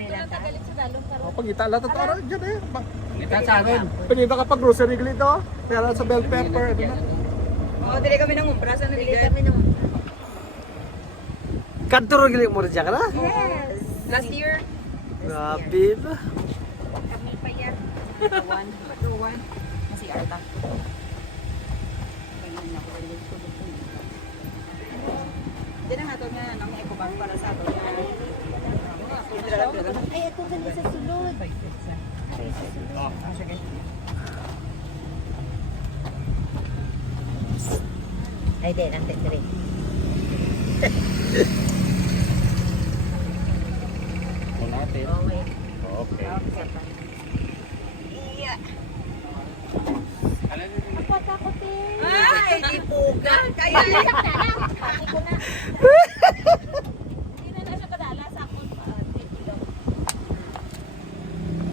nila ta. Pagita lahat ito araw dyan eh. Kita sa akin. Pinita ka pag grocery dito. Pero sa bell pepper. Ano na. Oo, dili kami nang umpra sa nabigat. Kami nang Kadturo gili mo dyan ka na? Yes. Last year. Grabe ba? Kami pa yan. Pag-1. Nasi Arta. Hindi na nga ito nga nang ekobang para sa ito. Ay, ito ganun sa sulod. Sige. Ay, di, nang titiri. Ito natin. Okay. Patakot eh. Ay, di puga. Kaya Pati ko na.